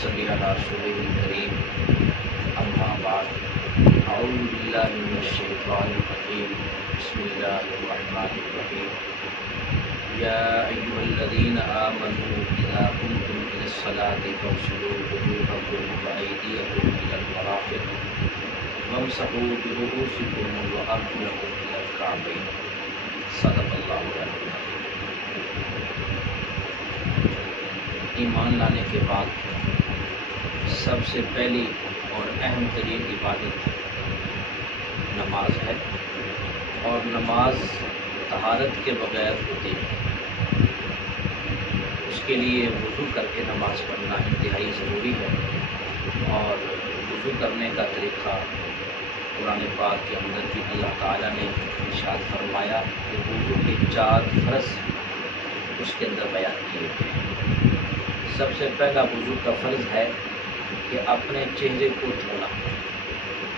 صلی علی رسولہ الکریم اما بعد اعوذ باللہ من الشیطان الرجیم بسم اللہ الرحمن الرحیم یا ایھا الذین آمنوا اذا قمتم الی الصلاۃ فاغسلوا وجوہکم وایدیکم الی المرافق وامسحوا برؤوسکم وارجلکم الی الکعبین صدق اللہ العظیم۔ ایمان لانے کے بعد سب سے پہلی اور اہم ترین عبادت نماز ہے، اور نماز طہارت کے بغیر ہوتی ہے۔ اس کے لیے وضو کر کے نماز پڑھنا انتہائی ضروری ہے، اور وضو کرنے کا طریقہ قرآن پاک کے اندر بھی اللہ تعالیٰ نے ارشاد فرمایا کہ وضو کے 4 فرض اس کے اندر بیان کیے گئے ہیں۔ سب سے پہلا وضو کا فرض ہے کہ اپنے چہرے کو دھونا۔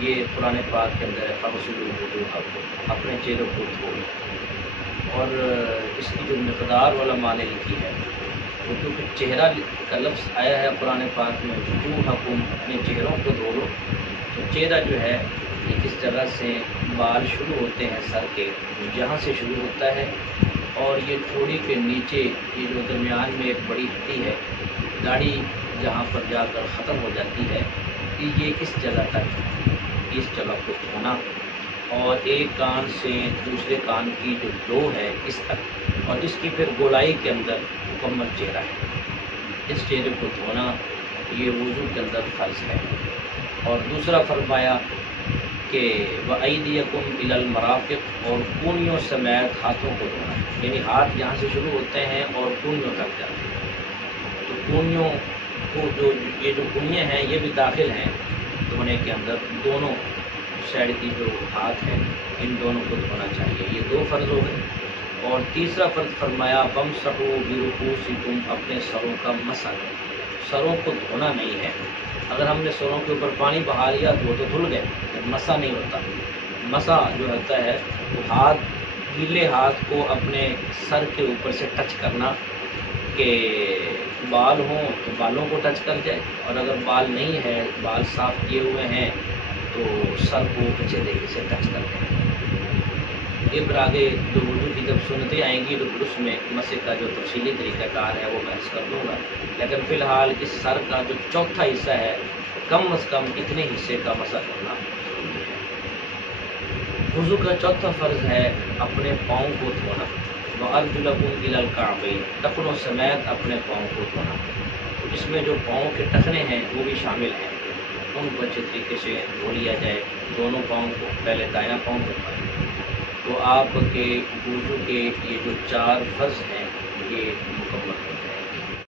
یہ قرآن پاک کے اندر ہے فاغسلوا وجوہکم، اپنے چہرے کو دھونا۔ اور اس کی جو مقدار علماء نے لکھی ہے، وہ کیونکہ چہرہ کا لفظ آیا ہے قرآن پاک میں وجوہکم، اپنے چہروں کو دھو لو، تو چہرہ جو ہے یہ کس جگہ سے بال شروع ہوتے ہیں سر کے، یہاں سے شروع ہوتا ہے، اور یہ تھوڑی کے نیچے یہ جو درمیان میں ایک بڑی ہڈی ہے، داڑھی جہاں پر جا کر ختم ہو جاتی ہے، یہ اس جگہ تک، اس جگہ کو دھونا، اور ایک کان سے دوسرے کان کی جو لو ہے اس تک، اور اس کی پھر گولائی کے اندر مکمل چہرہ ہے، اس چہرے کو دھونا یہ وضو کے اندر فرض ہے۔ اور دوسرا فرمایا کہ وَأَيْدِيَكُمْ إِلَى الْمَرَافِقِ، اور کونیوں سمیت ہاتھوں کو دھونا، یعنی ہاتھ یہاں سے شروع ہوتے ہیں اور کونیوں تک جاتے ہیں، تو کونیوں کو یہ جو کونیاں ہیں یہ بھی داخل ہیں دھونے کے اندر، دونوں سائڈ کی جو ہاتھ ہیں ان دونوں کو دھونا چاہیے۔ یہ 2 فرض ہو گئے۔ اور تیسرا فرض فرمایا وَامْسَحُوا بِرُؤُوسِکُمْ، اپنے سروں کا مسح، سروں کو دھونا نہیں ہے۔ اگر ہم نے سروں کے اوپر پانی بہا لیا تو وہ تو دھل گئے، مسح نہیں ہوتا۔ مسح جو ہوتا ہے وہ ہاتھ، گیلے ہاتھ کو اپنے سر کے اوپر سے ٹچ کرنا، کہ بال ہوں تو بالوں کو ٹچ کر جائے، اور اگر بال نہیں ہے، بال صاف کیے ہوئے ہیں، تو سر کو اچھے طریقے سے ٹچ کر دیں۔ یہ پھر آگے جو وضو کی جب سنتیں آئیں گی تو پھر اس میں مسح کا جو تفصیلی طریقہ کار ہے وہ میں عرض کر دوں گا، لیکن فی الحال اس سر کا جو چوتھا حصہ ہے کم از کم اتنے حصے کا مسح کرنا ضروری ہے۔ وضو کا چوتھا فرض ہے اپنے پاؤں کو دھونا، وَأَرْجُلَكُمْ إِلَى الْكَعْبَيْنِ، ٹخنوں سمیت اپنے پاؤں کو دھونا۔ اس میں جو پاؤں کے ٹخنے ہیں وہ بھی شامل ہیں، ان کو اچھے طریقے سے دھو لیا جائے، دونوں پاؤں کو، پہلے دایاں پاؤں کو دھوئیں، تو آپ کے وضو کے یہ جو 4 فرض ہیں یہ مکمل ہو جائے۔